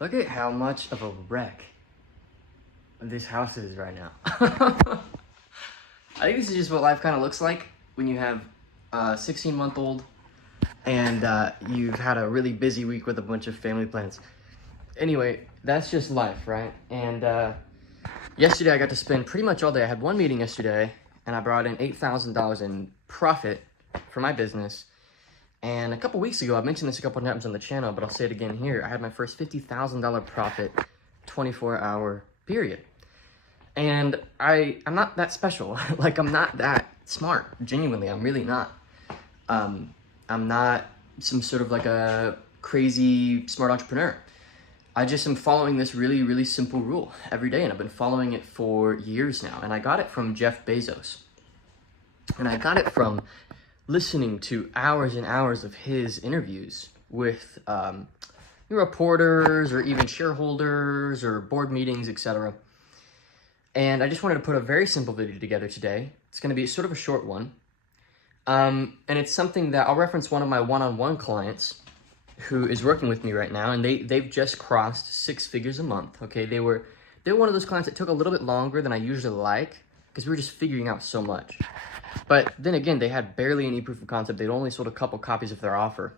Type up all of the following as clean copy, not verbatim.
Look at how much of a wreck this house is right now. I think this is just what life kind of looks like when you have a 16-month-old and you've had a really busy week with a bunch of family plans. Anyway, that's just life, right? And yesterday I got to spend pretty much all day. I had one meeting yesterday and I brought in $8,000 in profit for my business. And a couple weeks ago, I mentioned this a couple times on the channel, but I'll say it again here. I had my first $50,000 profit 24-hour period. And I'm not that special. Like, I'm not that smart. Genuinely, I'm really not. I'm not some sort of like a crazy smart entrepreneur. I just am following this really, really simple rule every day, and I've been following it for years now. And I got it from Jeff Bezos. And I got it from listening to hours and hours of his interviews with reporters or even shareholders or board meetings, etc. And I just wanted to put a very simple video together today. It's going to be sort of a short one. And it's something that I'll reference one of my one-on-one clients who is working with me right now, and they've just crossed 6 figures a month. Okay, they were one of those clients that took a little bit longer than I usually like because we were just figuring out so much. But then again, they had barely any proof of concept. They'd only sold a couple copies of their offer.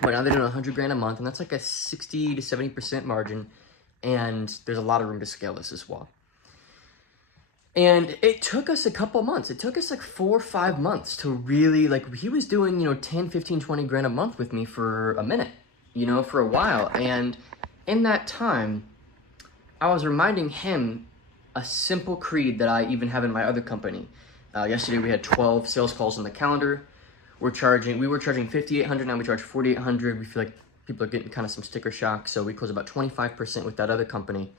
But now they're doing $100,000 a month, and that's like a 60 to 70% margin. And there's a lot of room to scale this as well. And it took us a couple months. It took us like 4 or 5 months to really, like, he was doing, 10, 15, 20 grand a month with me for a minute, for a while. And in that time, I was reminding him a simple creed that I even have in my other company. Yesterday we had 12 sales calls on the calendar. We were charging $5,800, now we charge $4,800. We feel like people are getting kind of some sticker shock, so we close about 25% with that other company.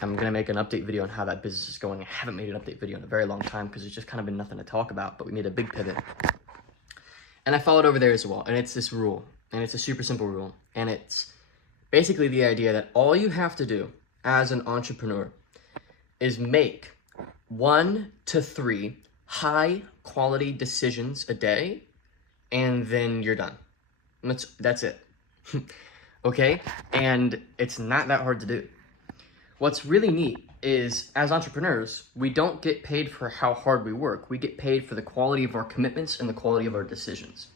I'm gonna make an update video on how that business is going. I haven't made an update video in a very long time because there's just kind of been nothing to talk about, but we made a big pivot. And I followed over there as well, and it's this rule, and it's a super simple rule, and it's basically the idea that all you have to do as an entrepreneur is make 1 to 3 high quality decisions a day, and then you're done. That's it. Okay? And it's not that hard to do. What's really neat is, as entrepreneurs, we don't get paid for how hard we work. We get paid for the quality of our commitments and the quality of our decisions.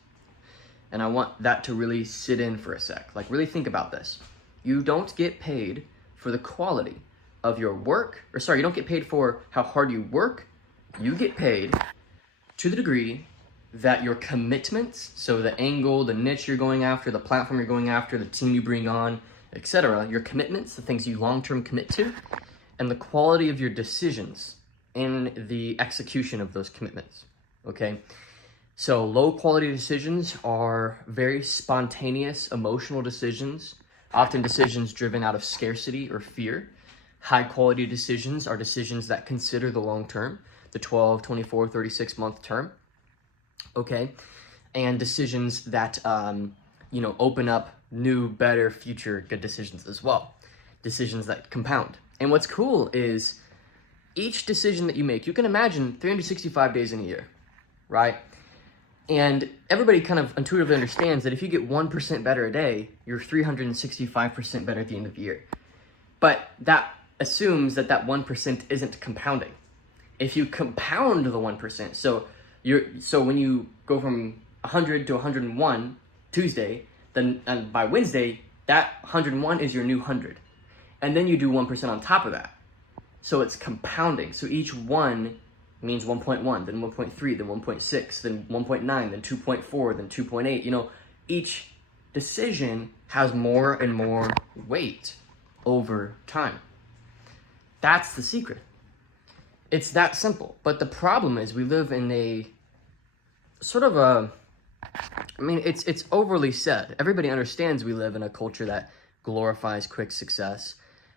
And I want that to really sit in for a sec. Like, really think about this. You don't get paid for the quality of your work, you don't get paid for how hard you work. You get paid to the degree that your commitments, so the angle, the niche you're going after, the platform you're going after, the team you bring on, etc., your commitments, the things you long-term commit to, and the quality of your decisions in the execution of those commitments, okay? So low-quality decisions are very spontaneous, emotional decisions, often decisions driven out of scarcity or fear. High-quality decisions are decisions that consider the long term, the 12, 24, 36-month term, okay? And decisions that, open up new, better, future good decisions as well. Decisions that compound. And what's cool is each decision that you make, you can imagine 365 days in a year, right? And everybody kind of intuitively understands that if you get 1% better a day, you're 365% better at the end of the year. But that assumes that 1% isn't compounding. If you compound the 1%, so when you go from 100 to 101 Tuesday, then by Wednesday, that 101 is your new 100. And then you do 1% on top of that. So it's compounding. So each one means 1.1, then 1.3, then 1.6, then 1.9, then 2.4, then 2.8. Each decision has more and more weight over time. That's the secret. It's that simple. But the problem is we live in a sort of it's overly said. Everybody understands we live in a culture that glorifies quick success.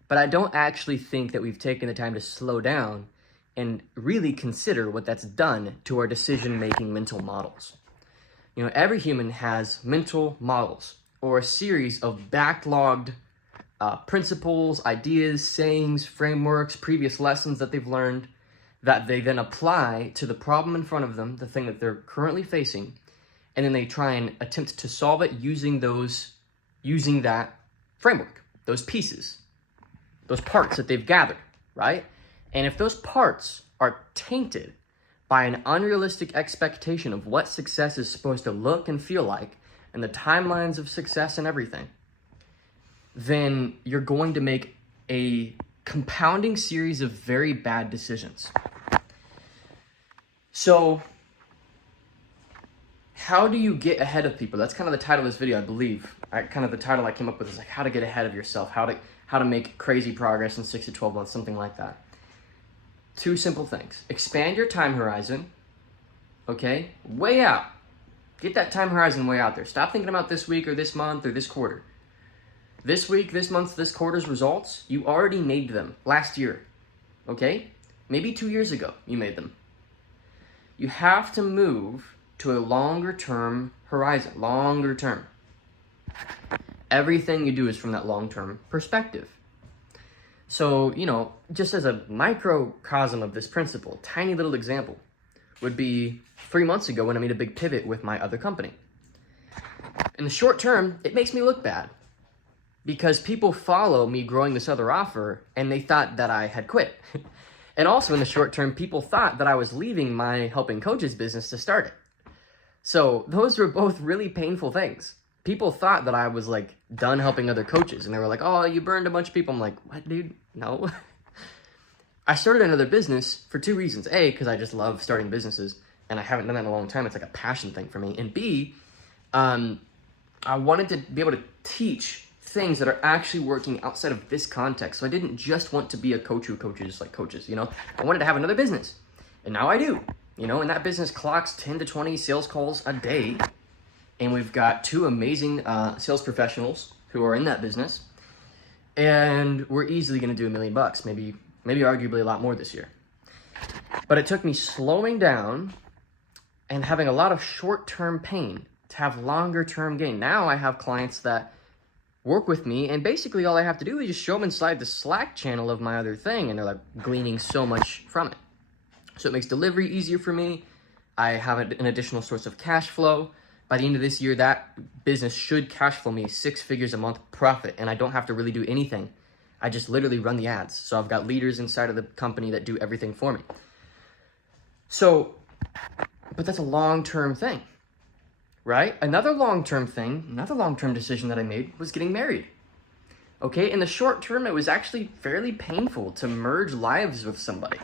But I don't actually think that we've taken the time to slow down and really consider what that's done to our decision-making mental models. Every human has mental models, or a series of backlogged principles, ideas, sayings, frameworks, previous lessons that they've learned that they then apply to the problem in front of them, the thing that they're currently facing, and then they try and attempt to solve it using that framework. those pieces, those parts that they've gathered, right? And if those parts are tainted by an unrealistic expectation of what success is supposed to look and feel like, and the timelines of success and everything, then you're going to make a compounding series of very bad decisions. So, how do you get ahead of people? That's kind of the title of this video, I believe. Kind of the title I came up with is like how to get ahead of yourself, how to make crazy progress in 6 to 12 months, something like that. 2 simple things. Expand your time horizon, okay? Way out. Get that time horizon way out there. Stop thinking about this week or this month or this quarter. This week, this month, this quarter's results, you already made them last year, okay? Maybe 2 years ago you made them. You have to move to a longer term horizon, longer term. Everything you do is from that long-term perspective. So, just as a microcosm of this principle, tiny little example would be 3 months ago when I made a big pivot with my other company. In the short term, it makes me look bad because people follow me growing this other offer and they thought that I had quit. And also in the short term, people thought that I was leaving my helping coaches business to start it. So those were both really painful things. People thought that I was like done helping other coaches and they were like, oh, you burned a bunch of people. I'm like, what, dude? No. I started another business for 2 reasons. A, because I just love starting businesses and I haven't done that in a long time. It's like a passion thing for me. And B, I wanted to be able to teach things that are actually working outside of this context. So I didn't just want to be a coach who coaches like coaches, I wanted to have another business. And now I do, and that business clocks 10 to 20 sales calls a day. And we've got 2 amazing sales professionals who are in that business. And we're easily going to do $1 million, maybe arguably a lot more this year. But it took me slowing down and having a lot of short-term pain to have longer-term gain. Now I have clients that work with me, and basically all I have to do is just show them inside the Slack channel of my other thing, and they're like gleaning so much from it. So it makes delivery easier for me. I have an additional source of cash flow. By the end of this year, that business should cash flow me 6 figures a month profit, and I don't have to really do anything. I just literally run the ads. So I've got leaders inside of the company that do everything for me. So, but that's a long-term thing, right? Another long-term decision that I made was getting married. Okay, in the short term, it was actually fairly painful to merge lives with somebody.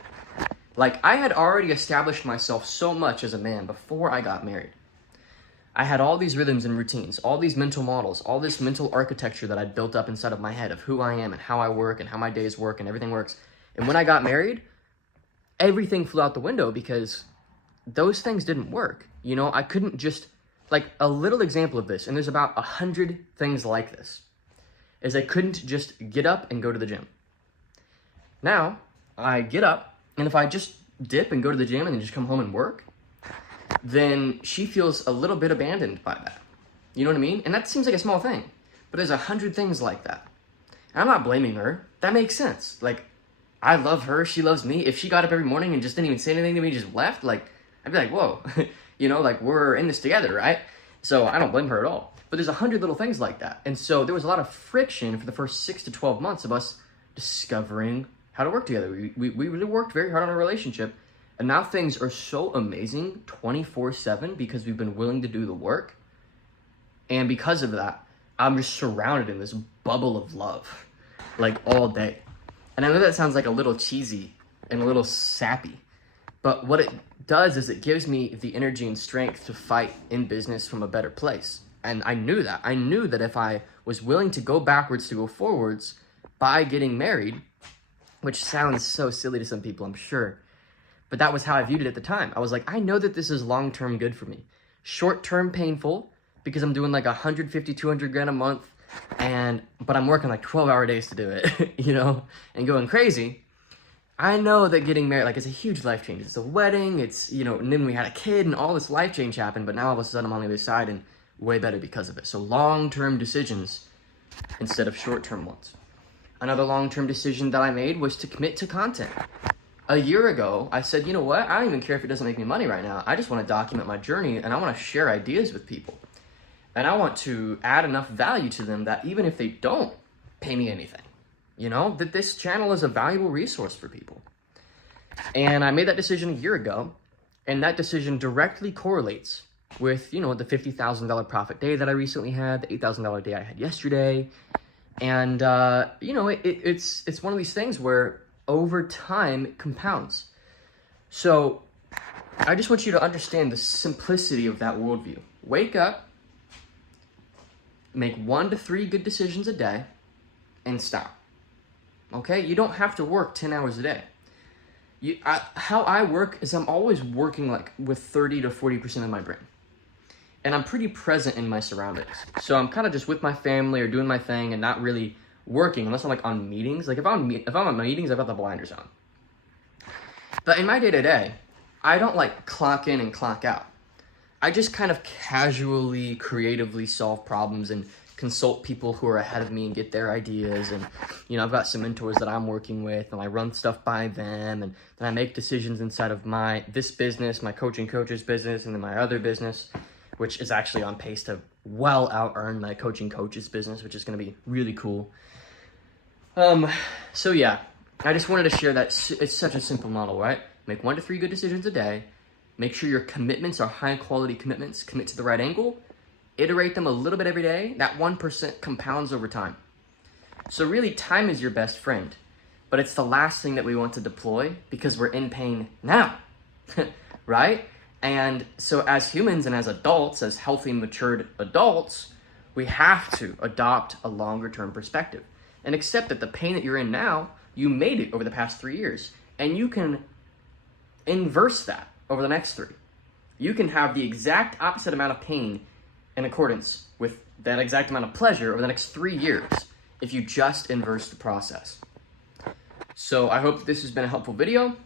Like, I had already established myself so much as a man before I got married. I had all these rhythms and routines, all these mental models, all this mental architecture that I'd built up inside of my head of who I am and how I work and how my days work and everything works. And when I got married, everything flew out the window because those things didn't work. I couldn't just, like a little example of this, and there's about 100 things like this, is I couldn't just get up and go to the gym. Now, I get up, and if I just dip and go to the gym and then just come home and work, then she feels a little bit abandoned by that. You know what I mean? And that seems like a small thing, but there's 100 things like that. And I'm not blaming her. That makes sense. Like, I love her. She loves me. If she got up every morning and just didn't even say anything to me, just left, like, I'd be like, whoa, like we're in this together, right? So I don't blame her at all. But there's 100 little things like that. And so there was a lot of friction for the first 6 to 12 months of us discovering how to work together. We really worked very hard on our relationship. And now things are so amazing 24/7 because we've been willing to do the work. And because of that, I'm just surrounded in this bubble of love, like all day. And I know that sounds like a little cheesy and a little sappy, but what it does is it gives me the energy and strength to fight in business from a better place. And I knew that. I knew that if I was willing to go backwards to go forwards by getting married, which sounds so silly to some people, I'm sure, but that was how I viewed it at the time. I was like, I know that this is long-term good for me. Short-term painful because I'm doing like 150, 200 grand a month, but I'm working like 12-hour days to do it, and going crazy. I know that getting married, like, it's a huge life change. It's a wedding, and then we had a kid and all this life change happened, but now all of a sudden I'm on the other side and way better because of it. So long-term decisions instead of short-term ones. Another long-term decision that I made was to commit to content. A year ago, I said, you know what? I don't even care if it doesn't make me money right now. I just want to document my journey and I want to share ideas with people. And I want to add enough value to them that even if they don't pay me anything. You know, that this channel is a valuable resource for people. And I made that decision a year ago, and that decision directly correlates with, you know, the $50,000 profit day that I recently had, the $8,000 day I had yesterday. And, you know, it's one of these things where over time it compounds. So I just want you to understand the simplicity of that worldview. Wake up, make 1 to 3 good decisions a day, and stop. Okay? You don't have to work 10 hours a day. How I work is I'm always working like with 30 to 40% of my brain. And I'm pretty present in my surroundings. So I'm kind of just with my family or doing my thing and not really working unless I'm like on meetings. Like if I'm on meetings, I've got the blinders on. But in my day-to-day, I don't like clock in and clock out. I just kind of casually, creatively solve problems and consult people who are ahead of me and get their ideas. And, you know, I've got some mentors that I'm working with and I run stuff by them. And then I make decisions inside of this business, my coaching coaches business, and then my other business, which is actually on pace to well out-earn my coaching coaches business, which is going to be really cool. So yeah, I just wanted to share that it's such a simple model, right? Make 1 to 3 good decisions a day. Make sure your commitments are high-quality commitments. Commit to the right angle. Iterate them a little bit every day. That 1% compounds over time. So really, time is your best friend. But it's the last thing that we want to deploy because we're in pain now, right? And so as humans and as adults, as healthy, matured adults, we have to adopt a longer-term perspective and accept that the pain that you're in now, you made it over the past 3 years. And you can inverse that over the next 3. You can have the exact opposite amount of pain in accordance with that exact amount of pleasure over the next 3 years if you just inverse the process. So I hope this has been a helpful video.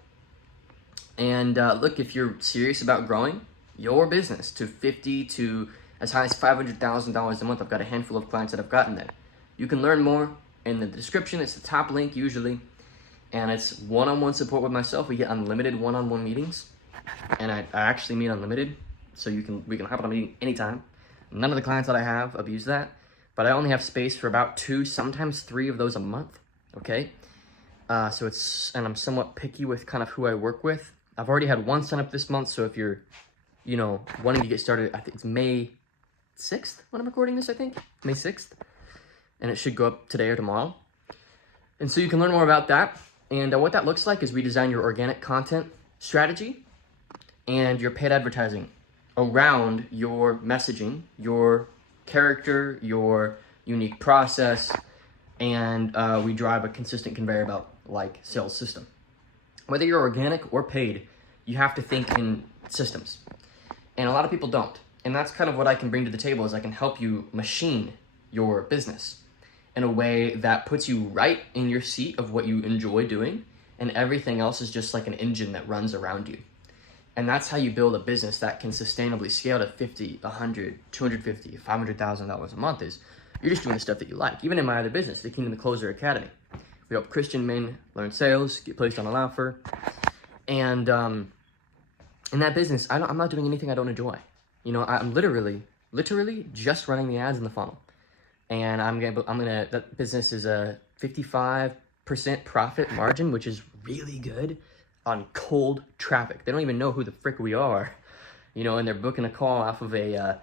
And look, if you're serious about growing your business to $50,000 to as high as $500,000 a month, I've got a handful of clients that have gotten there. You can learn more in the description. It's the top link usually. And it's one-on-one support with myself. We get unlimited one-on-one meetings. And I actually mean unlimited. So we can hop on a meeting anytime. None of the clients that I have abuse that. But I only have space for about 2, sometimes 3 of those a month. Okay? And I'm somewhat picky with kind of who I work with. I've already had 1 sign up this month, so if you're, you know, wanting to get started, I think it's May 6th when I'm recording this, I think. May 6th. And it should go up today or tomorrow. And so you can learn more about that. And what that looks like is we design your organic content strategy and your paid advertising around your messaging, your character, your unique process, and we drive a consistent conveyor belt like sales system. Whether you're organic or paid, you have to think in systems. And a lot of people don't. And that's kind of what I can bring to the table is I can help you machine your business in a way that puts you right in your seat of what you enjoy doing, and everything else is just like an engine that runs around you. And that's how you build a business that can sustainably scale to $50,000, $100,000, $250,000, $500,000 a month is you're just doing the stuff that you like. Even in my other business, the Kingdom Closer Academy, we help Christian men learn sales, get placed on an offer. And in that business, I'm not doing anything I don't enjoy. You know, I'm literally just running the ads in the funnel. And that business is a 55% profit margin, which is really good on cold traffic. They don't even know who the frick we are, you know, and they're booking a call off of a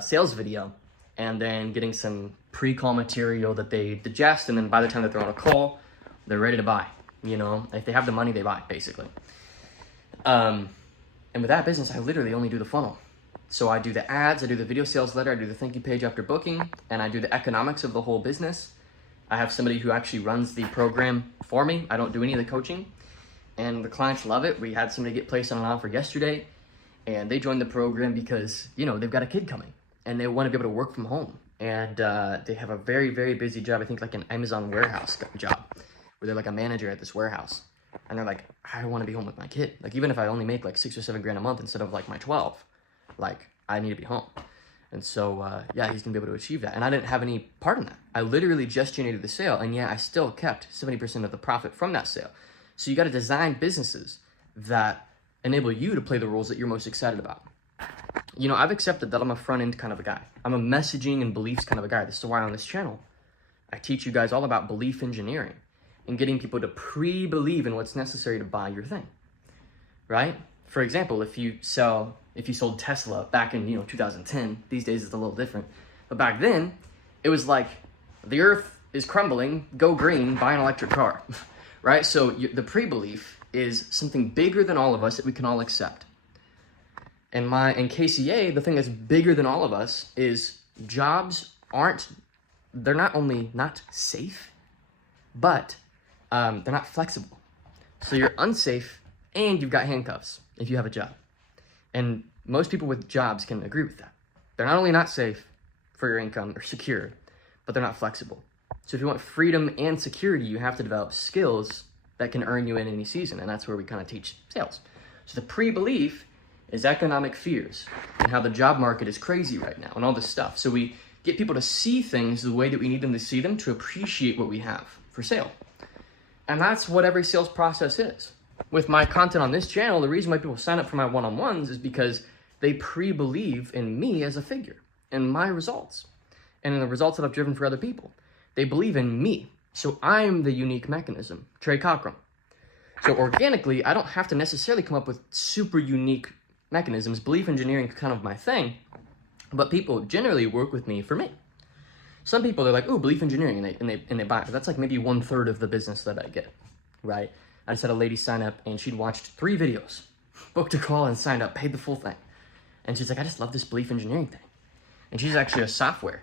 sales video and then getting some pre-call material that they digest. And then by the time that they're on a call, they're ready to buy, you know, if they have the money, they buy basically. And with that business, I literally only do the funnel. So I do the ads, I do the video sales letter, I do the thank you page after booking, and I do the economics of the whole business. I have somebody who actually runs the program for me. I don't do any of the coaching, and the clients love it. We had somebody get placed on an offer yesterday, and they joined the program because, you know, they've got a kid coming, and they want to be able to work from home. And they have a very, very busy job, I think like an Amazon warehouse job, where they're like a manager at this warehouse. And they're like, I want to be home with my kid. Like, even if I only make like 6 or 7 grand a month instead of like my 12, like, I need to be home. And so, yeah, he's going to be able to achieve that. And I didn't have any part in that. I literally just generated the sale, and yeah, I still kept 70% of the profit from that sale. So you got to design businesses that enable you to play the roles that you're most excited about. You know, I've accepted that I'm a front-end kind of a guy. I'm a messaging and beliefs kind of a guy. This is why on this channel, I teach you guys all about belief engineering and getting people to pre-believe in what's necessary to buy your thing, right? For example, if you sold Tesla back in 2010, these days it's a little different, but back then it was like, the earth is crumbling, go green, buy an electric car, right? So the pre-belief is something bigger than all of us that we can all accept. In KCA, the thing that's bigger than all of us is jobs they're not only not safe, but they're not flexible. So you're unsafe and you've got handcuffs if you have a job. And most people with jobs can agree with that. They're not only not safe for your income or secure, but they're not flexible. So if you want freedom and security, you have to develop skills that can earn you in any season. And that's where we kind of teach sales. So the pre-belief is economic fears and how the job market is crazy right now and all this stuff. So we get people to see things the way that we need them to see them to appreciate what we have for sale. And that's what every sales process is. With my content on this channel, the reason why people sign up for my one-on-ones is because they pre-believe in me as a figure, in my results, and in the results that I've driven for other people. They believe in me. So I'm the unique mechanism, Trey Cockrum. So organically, I don't have to necessarily come up with super unique mechanisms. Belief engineering is kind of my thing, but people generally work with me for me. Some people, they're like, ooh, belief engineering, and they buy it. But that's like maybe 1/3 of the business that I get, right? I just had a lady sign up, and she'd watched 3 videos, booked a call and signed up, paid the full thing. And she's like, I just love this belief engineering thing. And she's actually a software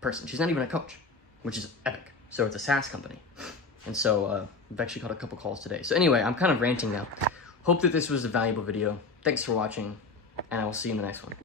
person. She's not even a coach, which is epic. So it's a SaaS company. And so I've actually got a couple calls today. So anyway, I'm kind of ranting now. Hope that this was a valuable video. Thanks for watching, and I will see you in the next one.